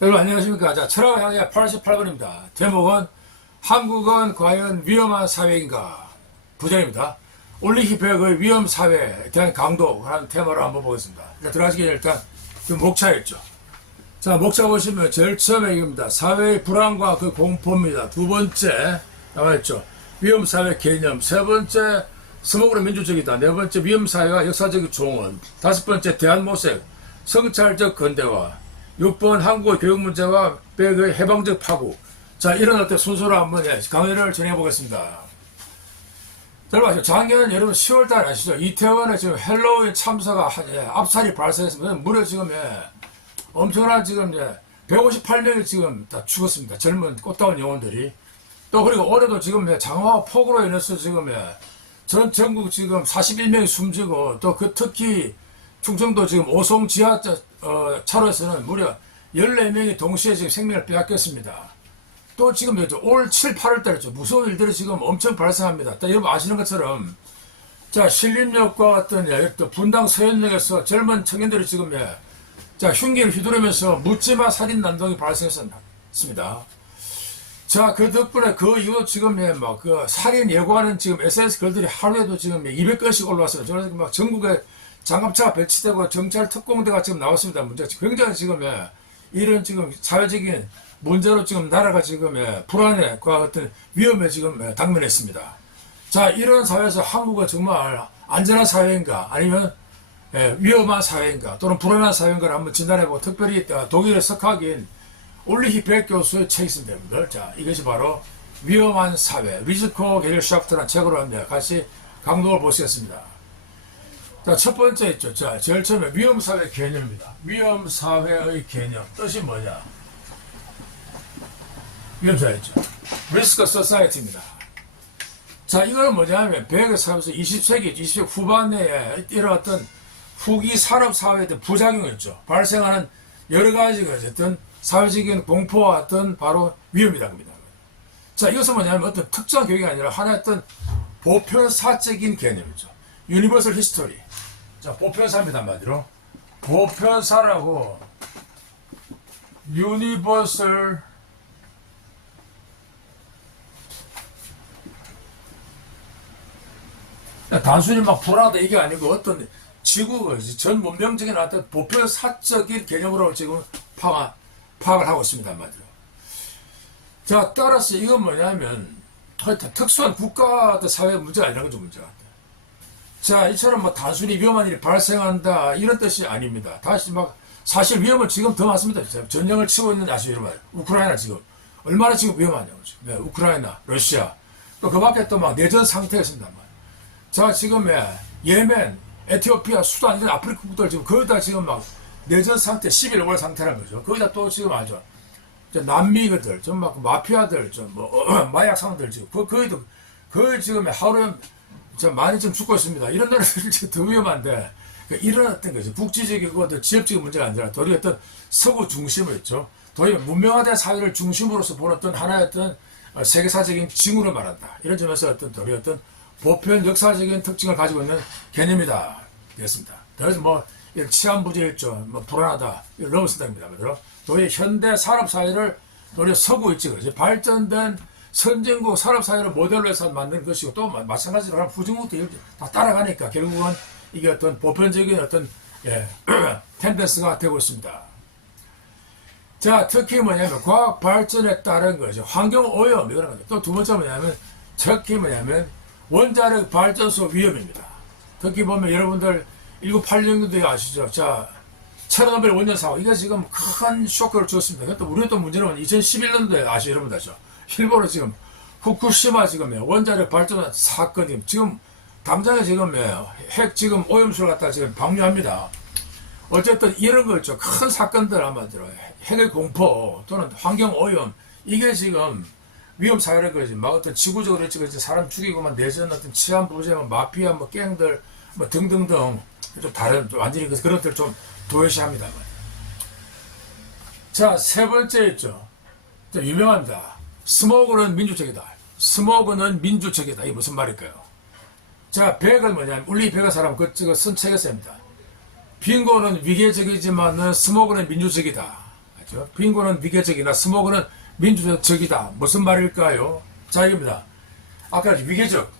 여러분 안녕하십니까. 자, 철학 향해 88번입니다. 제목은 한국은 과연 위험한 사회인가? 부정입니다. 올리히백의 위험 사회에 대한 강도라는 테마로 한번 보겠습니다. 일단 들어가시기 전에 일단 그 목차였죠. 자, 목차 보시면 제일 처음에 이겁니다. 사회의 불안과 그 공포입니다. 두 번째 나와있죠. 위험 사회 개념. 세 번째 스모그는 민주적이다. 네 번째 위험 사회와 역사적인 종언. 다섯 번째 대한 모색. 성찰적 근대화. 6번 한국의 교육 문제와 백의 해방적 파고. 자, 이런 어떤 순서로 한번 예, 강의를 진행해 보겠습니다. 여러분, 작년 여러분 10월달 아시죠? 이태원에 지금 헬로윈 참사가 한- 예, 압살이 발생했습니다. 무려 지금 예, 엄청난 지금 예, 158명이 지금 다 죽었습니다. 젊은 꽃다운 영혼들이. 또 그리고 올해도 지금 예, 장화와 폭우로 인해서 지금 예, 전 전국 지금 41명이 숨지고 또 그 특히 충청도 지금 오송 지하 어, 차로에서는 무려 14명이 동시에 지금 생명을 빼앗겼습니다. 또 지금? 올 7, 8월 달이죠. 무서운 일들이 지금 엄청 발생합니다. 또 여러분 아시는 것처럼 자 신림역과 같은 예, 또 분당 서현역에서 젊은 청년들이 지금 예, 자 흉기를 휘두르면서 묻지마 살인 난동이 발생했습니다. 자, 그 덕분에 그 이후 지금 예, 막그 살인 예고하는 지금 SNS 글들이 하루에도 지금 200건씩 올라왔어요. 저는 막 전국에 장갑차가 배치되고 경찰 특공대가 지금 나왔습니다. 문제 굉장히 지금 예, 이런 지금 사회적인 문제로 지금 나라가 지금 예, 불안해과 어떤 위험에 지금 예, 당면했습니다. 자, 이런 사회에서 한국은 정말 안전한 사회인가 아니면 예, 위험한 사회인가 또는 불안한 사회인가를 한번 진단해보고 특별히 어, 독일의 석학인 올리히 백 교수의 책이 있습니다, 여러분들. 자, 이것이 바로 위험한 사회, 리스코 게릴샤프트라는 책으로 합니다. 같이 강독을 보시겠습니다. 자, 첫 번째 있죠. 자, 제일 처음에 위험 사회 개념입니다. 위험 사회의 개념. 뜻이 뭐냐? 위험 사회죠. 리스크 소사이티입니다. 자, 이거는 뭐냐면, 백을 살면서 20세기, 20세기 후반에 어떤 후기 산업 사회에 대한 부작용이 있죠. 발생하는 여러 가지가 어쨌든 사회적인 공포와 어떤 바로 위험이다. 겁니다. 자, 이것은 뭐냐면 어떤 특정 교육이 아니라 하나의 어떤 보편사적인 개념이죠. 유니버설 히스토리. 자, 보편사입니다, 한마디로. 보편사라고 유니버설 단순히 막 불안하다 이게 아니고 어떤 지구가 전 문명적인 어떤 보편사적인 개념으로 지금 파악, 파악을 하고 있습니다, 말이죠. 자, 따라서 이건 뭐냐면 하여튼 특수한 국가 사회 문제가 아니라 그죠, 문제가. 자, 이처럼 뭐 단순히 위험한 일이 발생한다 이런 뜻이 아닙니다. 다시 막 사실 위험은 지금 더 많습니다. 전쟁을 치고 있는 아시죠, 여러분? 우크라이나 지금 얼마나 지금 위험하냐고 지금. 네, 우크라이나, 러시아 또 그 밖에 또 막 내전 상태가 있습니다. 말이에요. 자, 지금 예, 예멘, 에티오피아, 수단 이런 아프리카 국들 지금 거의 다 지금 막 내전 상태, 11월 상태라는 거죠. 거기다 또 지금 아죠. 저 남미들, 좀 막 마피아들, 좀뭐 마약 상들 지금 그 거의도 거의 지금 하루에 저 많이 좀 죽고 있습니다. 이런 나라들 지금 더 위험한데 그 이런 어떤 거죠. 국지적이고 어떤 지역적인 문제가 아니라 도리 어떤 서구 중심을 있죠. 도리 문명화된 사회를 중심으로서 보는 어떤 하나의 어떤 어, 세계사적인 징후를 말한다. 이런 점에서 어떤 도리 어떤 보편 역사적인 특징을 가지고 있는 개념이다. 되었습니다. 그래서 뭐 이런 치안 부재일죠, 뭐 불안하다 이런 넘어선답니다. 그죠? 도리 현대 산업 사회를 도리 서구 있지 그죠? 발전된 선진국 산업 사회를 모델로 해서 만든 것이고 또 마- 마찬가지로 하는 후진국도 다 따라가니까 결국은 이게 어떤 보편적인 어떤 예, 텐den스가 되고 있습니다. 자, 특히 뭐냐면 과학 발전에 따른 거죠. 환경 오염 이거는 거죠. 또 두 번째 뭐냐면 특히 뭐냐면 원자력 발전소 위험입니다. 특히 보면 여러분들 1986년도에 아시죠? 자, 체르노빌 원전 사고 이게 지금 큰 쇼크를 줬습니다. 또 우리가 또 문제는 2011년도에 아시죠, 여러분들 아시죠? 일본은 지금 후쿠시마 지금 원자력 발전 사건이 지금 당장에 지금 핵 지금 오염수를 갖다 지금 방류합니다. 어쨌든 이런 거 있죠. 큰 사건들 한마디로 핵의 공포 또는 환경 오염 이게 지금 위험 사회를 거지. 막 어떤 지구적으로 했지 그렇지 사람 죽이고 막 내전 어떤 치안 부재, 뭐 마피아, 뭐 갱들 뭐 등등등 좀 다른 좀 완전히 그- 그런 것들 좀 도외시합니다. 자세 번째 있죠. 자, 유명합니다. 스모그는 민주적이다. 스모그는 민주적이다. 이게 무슨 말일까요? 자, 백은 뭐냐면, 울리 백의 사람 그, 저거 쓴 책에서입니다. 빙고는 위계적이지만은 스모그는 민주적이다. 있죠. 빈곤은 위계적이나 스모그는 민주적이다. 무슨 말일까요? 자, 이겁니다. 아까 위계적.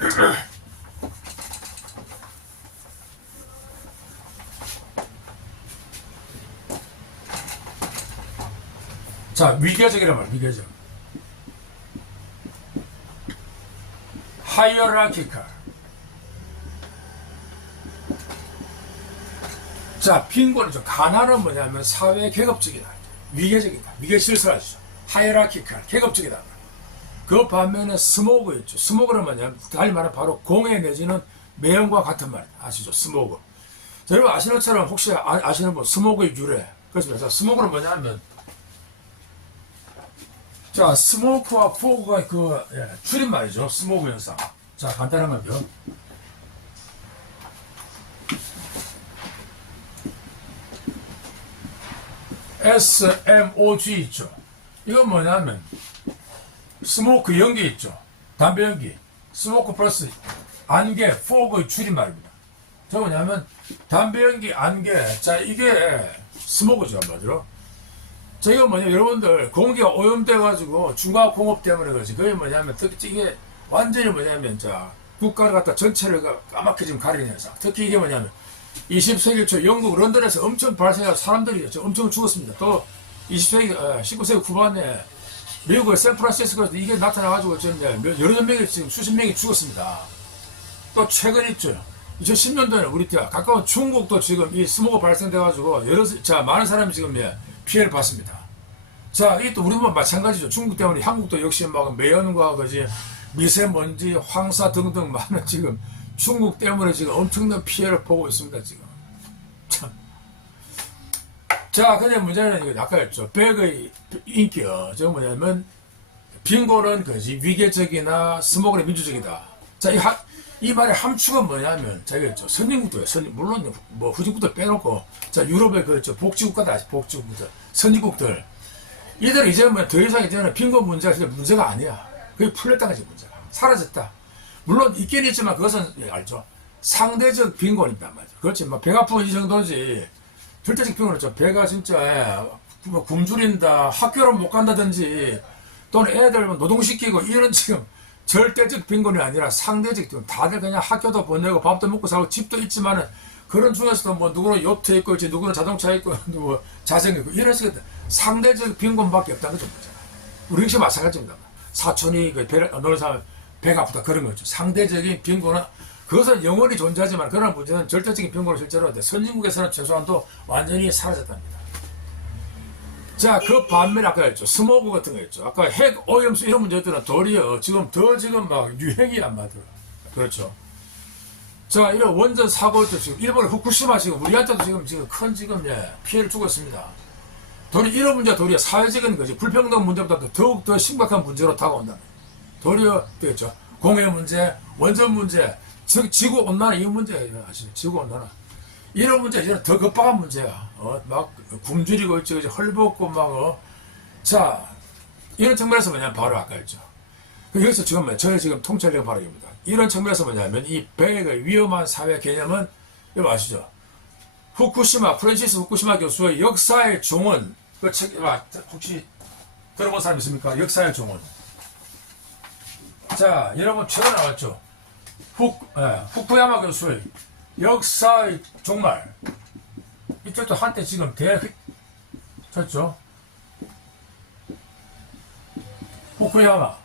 자, 위계적이란 말, 위계적. 하이어라키칼. 자, 빈곤이죠. 가난은 뭐냐면 사회 계급적이다. 위계적이다. 위계 실수하죠. 하이어라키칼, 계급적이다. 그 반면에 스모그 있죠. 스모그는 뭐냐면 달리 말하면 바로 공해 내지는 매연과 같은 말 아시죠? 스모그. 자, 여러분 아시는 것처럼 혹시 아, 시는분 스모그의 유래. 그렇습니다. 자, 스모그는 뭐냐면 자, 스모크와 포그가 그 예, 줄임말이죠. 스모그 현상. 자, 간단한 거죠. SMOG 있죠. 이건 뭐냐면 스모크 연기 있죠. 담배 연기. 스모크 플러스 안개, 포그의 줄임말입니다. 저 뭐냐면 담배 연기, 안개. 자, 이게 스모그죠, 한마디로. 저희가 뭐냐 여러분들 공기가 오염돼 가지고 중화 공업 때문에 그렇지. 그게 뭐냐면 특히 이게 완전히 뭐냐면 자 국가를 갖다 전체를 가- 까맣게 지금 가리는 현상 특히 이게 뭐냐면 20세기 초 영국 런던에서 엄청 발생해서 사람들이 저 엄청 죽었습니다. 또 20세기 어, 19세기 후반에 미국의 샌프란시스코에서 이게 나타나가지고 지금 몇- 여러 명이 지금 수십 명이 죽었습니다. 또 최근 있죠. 2010년도에는 우리 때 가까운 중국도 지금 이 스모그 발생돼가지고 여러 자 많은 사람이 지금 예, 피해를 받습니다. 자, 이게 또 우리만 마찬가지죠. 중국 때문에 한국도 역시 막 매연과 그지 미세먼지, 황사 등등 많은 지금 중국 때문에 지금 엄청난 피해를 보고 있습니다. 지금. 참. 자, 근데 문제는 아까 했죠. 백의 인기요. 저 뭐냐면 빈곤은 그지 위계적이나 스모그는 민주적이다. 자, 이, 하, 이 말의 함축은 뭐냐면 자기가 했죠. 선진국도요. 선 물론 뭐 후진국도 빼놓고 자 유럽의 그저 복지국가다 복지국들 선진국들 이들 이제 뭐더 이상 이제는 빈곤 문제가 진짜 문제가 아니야. 그게 풀렸다는 거지 문제가 사라졌다. 물론 있긴 있지만 그것은 예, 알죠. 상대적 빈곤이란 말이죠. 그렇지. 뭐 배가 아프고 이 정도지. 절대적 빈곤은 죠 배가 진짜 예, 뭐 굶주린다, 학교를 못 간다든지 또는 애들 뭐 노동시키고 이런 지금 절대적 빈곤이 아니라 상대적 빈곤. 다들 그냥 학교도 보내고 밥도 먹고 살고 집도 있지만은 그런 중에서도 뭐 누구는 요트 있고 이제 누구는 자동차 있고 누구 자생 있고 이런 식의 상대적 빈곤밖에 없다는 거죠. 우리 역시 마찬가지입니다. 사촌이 그 배를 어느 사람 배가 아프다 그런 거죠. 상대적인 빈곤은 그것은 영원히 존재하지만 그런 문제는 절대적인 빈곤은 실제로 선진국에서는 최소한도 완전히 사라졌답니다. 자, 그 반면에 아까 했죠. 스모그 같은 거 있죠. 아까 핵 오염수 이런 문제들은 도리어 지금 더 지금 막 유행이 안 맞더라. 그렇죠. 자, 이런 원전 사고도 지금 일본 후쿠시마 지금 우리한테도 지금 지금 큰 지금 예, 피해를 주고 있습니다. 도리 이런 문제 도리어 사회적인 거지 불평등 문제보다 더욱 더 심각한 문제로 다가온다. 도리어 되겠죠. 공해 문제, 원전 문제, 즉 지구 온난화 이 문제 아시죠? 지구 온난화 이런 문제 이제는 더 급박한 문제야. 어, 막 굶주리고 이제 헐벗고 막 어. 자, 이런 측면에서 뭐냐면 바로 아까 했죠. 그 여기서 지금 뭐 저희 지금 통찰력 발언입니다. 이런 측면에서 뭐냐면 이 배의 위험한 사회 개념은 이거 아시죠? 후쿠시마 프란시스 후쿠시마 교수의 역사의 종은 그 책, 아, 혹시 들어본 사람 있습니까? 역사의 종은. 자, 여러분 최근 나왔죠? 후, 예, 후쿠야마 교수의 역사의 종말. 이쪽도 한때 지금 대, 쳤죠? 후쿠야마.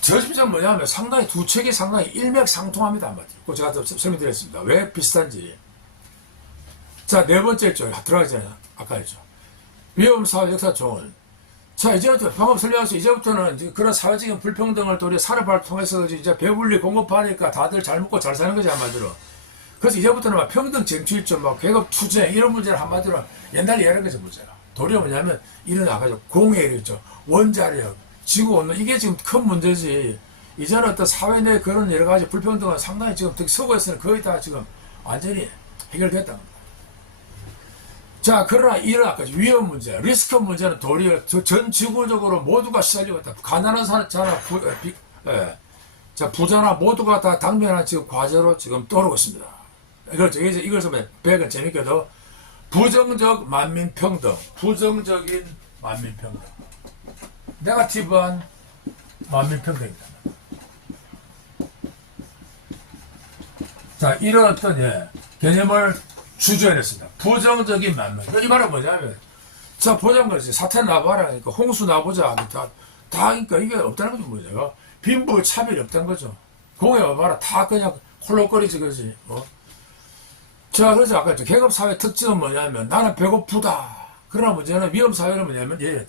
저 집장 뭐냐면 상당히 두 책이 상당히 일맥상통합니다. 한마디로. 그 제가 또 설명드렸습니다. 왜 비슷한지. 자, 네 번째 죠 들어가기 전에 아까 했죠. 위험사회 역사 종은. 자, 이제부터 방금 설명해서 이제부터는 이제 그런 사회적인 불평등을 또 우리 산업화를 통해서 이제 배불리 공급하니까 다들 잘 먹고 잘 사는 거지, 한마디로. 그래서 이제부터는 막 평등 쟁취점, 막 계급 투쟁 이런 문제를 한마디로 옛날 이해하는 거죠, 문제가. 도리어 뭐냐면 이런 아까 저 공해력 있죠. 원자력, 지구 온난 이게 지금 큰 문제지. 이제는 어떤 사회 내 그런 여러 가지 불평등은 상당히 지금 특히 서구에서는 거의 다 지금 완전히 해결됐다. 자, 그러나 이런 아까 위험 문제, 리스크 문제는 도리어 저- 전 지구적으로 모두가 시달리고 있다. 가난한 사람, 부, 에, 비, 에, 자, 부자나 모두가 다 당면한 지금 과제로 지금 떠오르고 있습니다. 그렇죠. 이제 이것을 백은 재밌게도 부정적 만민평등, 부정적인 만민평등, 네가티브한 만민평등입니다. 자, 이런 어떤 예, 개념을 주저해냈습니다. 부정적인 만민. 이 말은 뭐냐면, 자, 보자는 거지. 사태 나봐라. 그러니까 홍수 나보자. 다, 다, 그러니까 이게 없다는 거죠, 뭐죠. 빈부 차별이 없다는 거죠. 공에 와봐라. 다 그냥 홀록거리지, 그지. 어? 자, 그래서 아까 계급사회 특징은 뭐냐면, 나는 배고프다. 그러나 문제는 위험사회는 뭐냐면, 얘,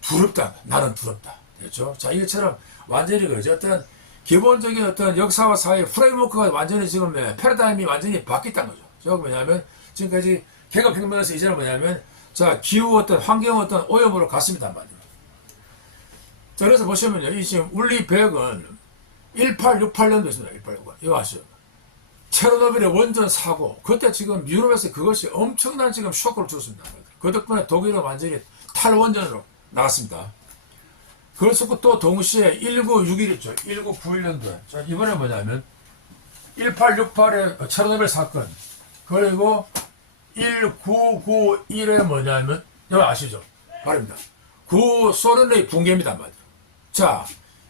두렵다. 나는 두렵다. 그렇죠? 자, 이것처럼 완전히 그죠. 어떤 기본적인 어떤 역사와 사회 프레임워크가 완전히 지금 예, 패러다임이 완전히 바뀌었다는 거죠. 저 뭐냐면, 지금까지 계급혁명에서 이제는 뭐냐면, 자, 기후 어떤 환경 어떤 오염으로 갔습니다. 말이에요. 자, 그래서 보시면요. 이 지금 울리 배역은 1868년도 있습니다. 1868. 이거 아시죠? 체르노빌의 원전 사고. 그때 지금 유럽에서 그것이 엄청난 지금 쇼크를 줬습니다. 그 덕분에 독일은 완전히 탈원전으로 나갔습니다. 그래서 또 동시에 1961 있죠. 1991년도에. 자, 이번에 뭐냐면 1868의 체르노빌 사건. 그리고 1991에 뭐냐면 여기 아시죠? 말입니다. 구 소련의 붕괴입니다. 말이죠. 자,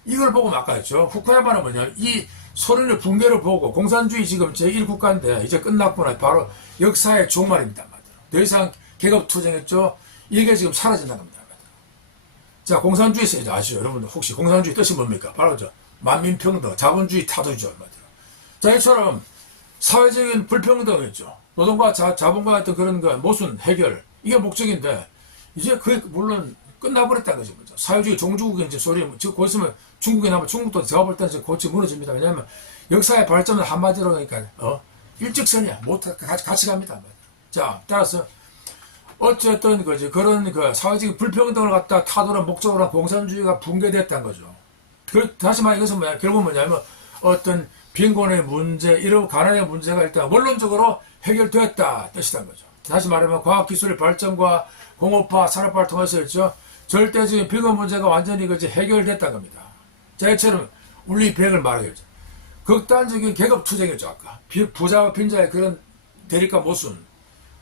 이걸 보고 막아했죠. 후쿠야마는 뭐냐면 이 소련의 붕괴를 보고 공산주의 지금 제1국가인데 이제 끝났구나. 바로 역사의 종말입니다. 말이죠. 더 이상 계급 투쟁했죠. 이게 지금 사라진다는 겁니다. 자, 공산주의 이제 아시죠? 여러분들 혹시 공산주의 뜻이 뭡니까? 바로 저 만민평등, 자본주의 타도죠. 말이죠. 자, 이처럼 사회적인 불평등이죠. 노동과 자, 자본과 어떤 그런 거 모순 해결 이게 목적인데 이제 그 물론 끝나버렸다는 거죠. 먼저. 사회주의 종주국의 이제 소리 즉 거기서면 중국이 나면 중국도 제가 볼 때는 고치 무너집니다. 왜냐하면 역사의 발전은 한마디로 그러니까 어 일직선이야 못 같이, 같이 갑니다. 자 따라서 어쨌든 그지 그런 그 사회적인 불평등을 갖다 타도는 목적으로 한 공산주의가 붕괴됐다는 거죠. 그 다시 말해 이것은 뭐야 결국 뭐냐면 어떤 빈곤의 문제, 이런 가난의 문제가 일단 원론적으로 해결됐다 뜻이란 거죠. 다시 말하면 과학기술의 발전과 공업화, 산업화를 통해서 있죠. 절대적인 빈곤 문제가 완전히 그지 해결됐다는 겁니다. 자, 이처럼 우리 비행을 말하겠죠. 극단적인 계급 투쟁이죠, 아까. 비- 부자와 빈자의 그런 대립과 모순.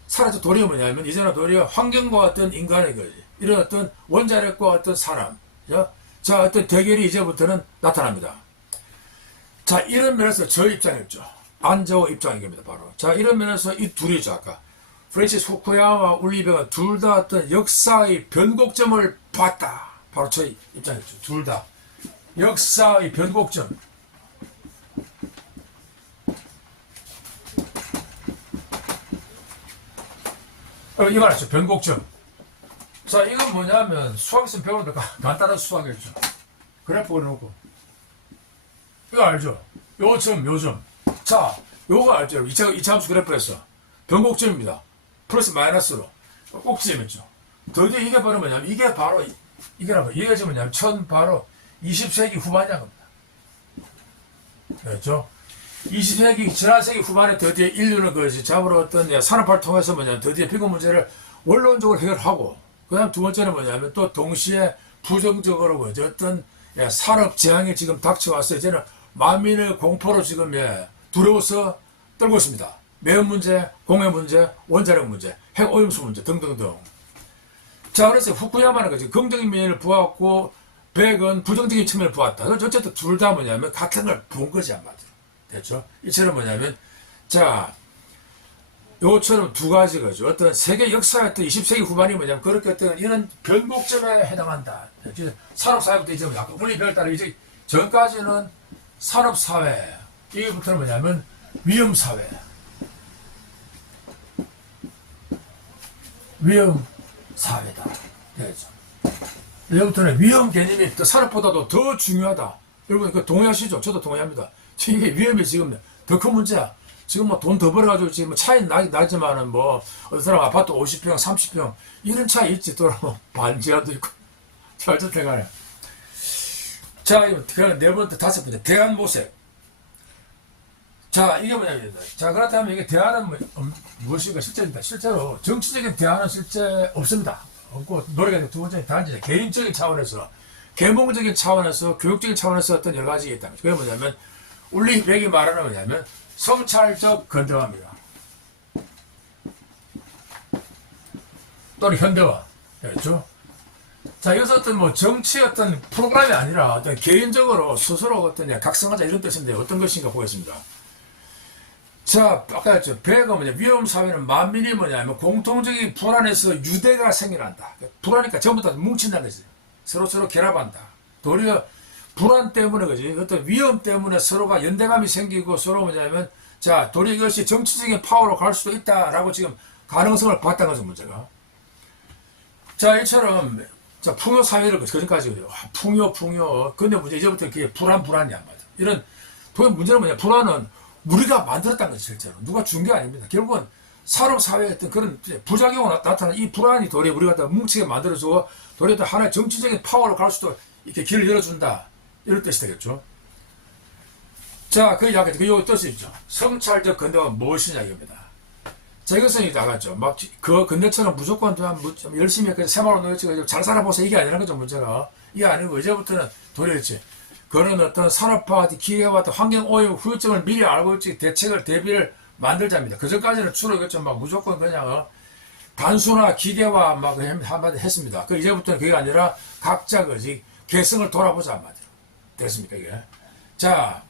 사라져 도리어 뭐냐면, 이제는 도리어 환경과 어떤 인간의 거지. 이런 어떤 원자력과 어떤 사람. 자, 자, 어떤 대결이 이제부터는 나타납니다. 자, 이런 면에서 저 입장이었죠. 안저우 입장입니다, 바로. 자, 이런 면에서 이 둘이죠, 아까. 프랜시스 후쿠야마와 울리베가 둘다 어떤 역사의 변곡점을 봤다. 바로 저 입장이었죠. 둘 다. 역사의 변곡점. 어, 이거 알죠? 변곡점. 자, 이건 뭐냐면 수학 있으면 배우는 거 간단한 수학이죠. 그래프 그려놓고. 이거 알죠? 요점, 요점. 자, 요거 알죠? 이차, 이차 함수 그래프에서. 변곡점입니다. 플러스 마이너스로. 꼭지점이죠. 드디어 이게 바로 뭐냐면, 이게 바로, 이- 이게라고, 이게 지금 뭐냐면, 천 바로 20세기 후반이야 겁니다. 그렇죠? 20세기, 지난 세기 후반에 드디어 인류는 그 잡으러 어떤 산업화를 통해서 뭐냐면, 드디어 빈곤 문제를 원론적으로 해결하고, 그 다음 두 번째는 뭐냐면, 또 동시에 부정적으로 그 어떤 예, 산업 재앙이 지금 닥쳐왔어요. 이제는 만민의 공포로 지금 예, 두려워서 떨고 있습니다. 매연 문제, 공해 문제, 원자력 문제, 핵 오염수 문제 등등등. 자, 그래서 후쿠야마는 그지 긍정적인 면을 보았고, 백은 부정적인 측면을 보았다. 어쨌든 둘 다 뭐냐면 같은 걸 본 거지 한마디로. 됐죠? 이처럼 뭐냐면, 자, 요처럼 두 가지 거죠. 어떤 세계 어떤 20세기 후반이 뭐냐면 그렇게 어떤 이런 변곡점에 해당한다. 산업사회부터 이제 약간 분리별 따라 이제 전까지는 산업사회, 이게부터는 뭐냐면 위험사회. 위험사회다. 되죠. 여기부터는 위험 개념이 또 산업보다도 더 중요하다. 여러분, 그 동의하시죠? 저도 동의합니다. 이게 위험이 지금 더 큰 문제야. 지금 뭐 돈 더 벌어가지고 지금 뭐 차이 나, 나지만은 뭐, 어떤 사람 아파트 50평, 30평, 이런 차이 있지. 또 뭐, 반지하도 있고. 자, 어쨌든 간에. 자, 이거 그네 번째, 다섯 번째, 대안 모색. 자, 이게 뭐냐면, 자, 그렇다면 이게 대안은 뭐, 음, 무엇인가 실제입니다. 실제로 정치적인 대안은 실제 없습니다. 없고, 노래가 두 번째 단지 개인적인 차원에서, 계몽적인 차원에서, 교육적인 차원에서 어떤 여러 가지가 있다. 그게 뭐냐면, 울리 백이 말하는 뭐냐면, 성찰적 건강합니다. 또는 현대화. 그렇죠? 자, 이것은 어떤 뭐 정치 어떤 프로그램이 아니라 어떤 개인적으로 스스로 어떤 각성하자 이런 뜻인데 어떤 것인가 보겠습니다. 자, 아까 저 배가 뭐냐, 위험 사회는 만민이 뭐냐면 공통적인 불안에서 유대가 생겨난다. 불안이니까 전부 다 뭉친다는 거지. 서로 서로 결합한다. 도리어 불안 때문에 그지 어떤 위험 때문에 서로가 연대감이 생기고 서로 뭐냐면 자 도리어 이것이 정치적인 파워로 갈 수도 있다라고 지금 가능성을 봤다는 거죠 문제가. 자 이처럼 자 풍요 사회를 그전까지 아, 풍요 풍요 근데 문제 이제부터 그게 불안 불안이야 맞아. 이런 도의 문제는 뭐냐 불안은 우리가 만들었다는 거지 실제로 누가 준 게 아닙니다. 결국은 산업 사회에 어떤 그런 이제 부작용이 나- 나타나는 이 불안이 도리어 우리가 다 뭉치게 만들어주고 도리어 또 하나의 정치적인 파워로 갈 수도 이렇게 길을 열어준다 이런 뜻이 되겠죠. 자, 그 이야기, 그 요 뜻이 있죠. 성찰적 근대가 무엇이냐 이겁니다. 이제 나갔죠. 막, 그 근대처럼 무조건 좀, 무- 좀 열심히 그 생활로 넣었지, 잘 살아보세요. 이게 아니라는 거죠, 문제가. 이게 아니고, 이제부터는 있지. 그런 어떤 산업화, 기계화, 또 환경 오염 후유증을 미리 알고 있지, 대책을, 대비를 만들자입니다. 그 전까지는 주로 그죠. 막 무조건 그냥, 어, 단순화, 기계화 막 한마디 했습니다. 그 이제부터는 그게 아니라 각자 그지, 개성을 돌아보자 한마디로. 됐습니까, 이게? 자,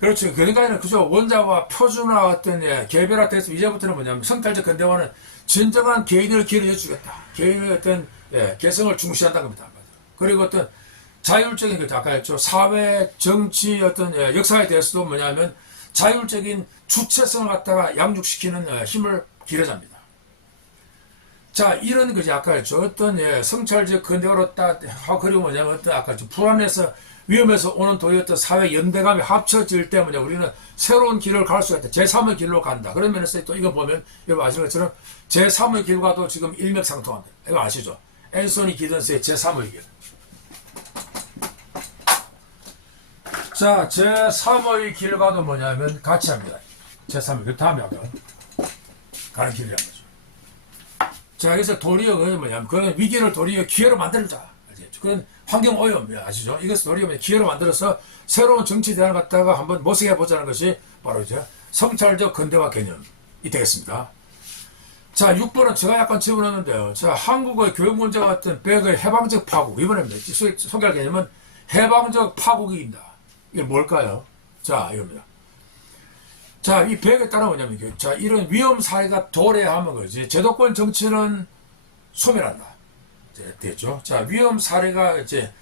그렇죠. 그러니까는 그저 원자와 표준화 어떤 예, 개별화 돼서 이제부터는 뭐냐면 성탈적 근대화는 진정한 개인을 기르해 주겠다. 개인의 어떤 예, 개성을 중시한다는 겁니다. 그리고 어떤 자율적인 그 아까 했죠 사회 정치 어떤 예, 역사에 대해서도 뭐냐면 자율적인 주체성을 갖다가 양육시키는 예, 힘을 기르자입니다. 자 이런 거지 아까 했죠 어떤 예, 성찰적 근대화로 딱 하- 그리고 뭐냐면 어떤 아까 좀 불안해서 위험에서 오는 어떤 사회 연대감이 합쳐질 때 뭐냐 우리는 새로운 길을 갈 수가 있다 제3의 길로 간다 그런 면에서 또 이거 보면 여러분 아시는 것처럼 제3의 길과도 지금 일맥상통한다 이거 아시죠 앤소니 기든스의 제3의 길 자, 제3의 길과도 뭐냐면 같이 합니다. 제3의 길 다음에 하고 가는 길이란 거죠. 자, 여기서 도리어 그 뭐냐면 그런 위기를 도리어 기회로 만들자. 아시겠죠? 그런 환경 오염 아시죠? 이것을 뭐냐, 기회로 만들어서 새로운 정치 대안을 갖다가 한번 모색해 보자는 것이 바로 이제 성찰적 근대화 개념이 되겠습니다. 자, 6번은 제가 약간 집어넣었는데요. 자, 한국의 교육 문제와 같은 백의 해방적 파국. 이번에 소- 소개할 개념은 해방적 파국입니다. 이게 뭘까요? 자, 이겁니다. 자, 이 백에 따라 뭐냐면, 자, 이런 위험 사회가 도래하면 거지. 제도권 정치는 소멸한다. 됐죠? 자, 위험 사례가 이제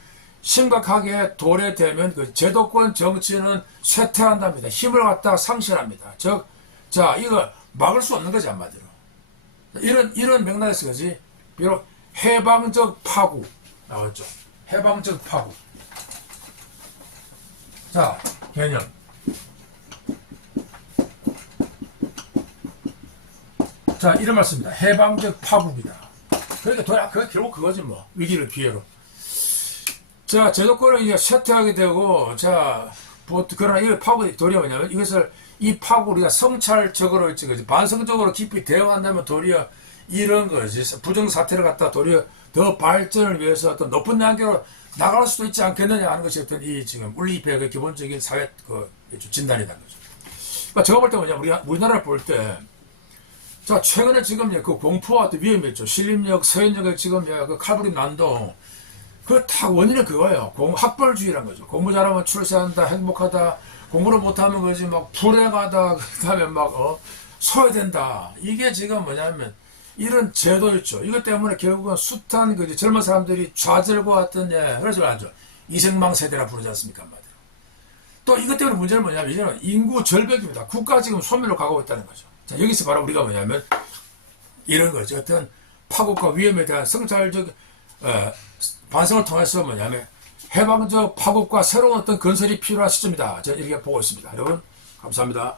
심각하게 도래되면 그 제도권 정치는 쇠퇴한답니다. 힘을 갖다가 상실합니다. 즉, 자, 이거 막을 수 없는 거지, 한마디로. 이런, 이런 맥락에서 그지. 비록 해방적 파국 나왔죠. 해방적 파국. 자, 개념. 자, 이런 말씀입니다. 해방적 파국이다. 그러니까 도야, 그 결국 그거지 뭐 위기를 기회로. 자, 제도권을 이제 쇠퇴하게 되고, 자, 뭐, 그러나 이 파국이 도리어 뭐냐면 이것을 이 파국 우리가 성찰적으로 그지 반성적으로 깊이 대응한다면 도리어 이런 거지 부정 사태를 갖다 도리어 더 발전을 위해서 어떤 높은 단계로 나갈 수도 있지 않겠느냐 하는 것이 어떤 이 지금 운리배의 기본적인 사회 그 진단이라는 거죠. 그러니까 제가 볼 때 뭐냐, 우리 우리나라를 볼 때. 자, 최근에 지금 그 공포와 위험이 있죠. 신림역, 서현역에 지금 그 칼부림 난동. 그다 원인은 그거예요. 공, 학벌주의란 거죠. 공부 잘하면 출세한다, 행복하다, 공부를 못하면 그지 막 불행하다, 그 다음에 막, 어, 소외된다. 이게 지금 뭐냐면, 이런 제도 있죠. 이것 때문에 결국은 숱한 그 젊은 사람들이 좌절과 같은, 예, 그러지 않죠. 이생망 세대라 부르지 않습니까? 한마디로. 또 이것 때문에 문제는 뭐냐면, 이제는 인구 절벽입니다. 국가 지금 소멸로 가고 있다는 거죠. 자, 여기서 바로 우리가 뭐냐면, 이런 거죠. 어떤 파국과 위험에 대한 성찰적 어, 반성을 통해서 뭐냐면 해방적 파국과 새로운 어떤 건설이 필요한 시점이다. 저는 이렇게 보고 있습니다. 여러분 감사합니다.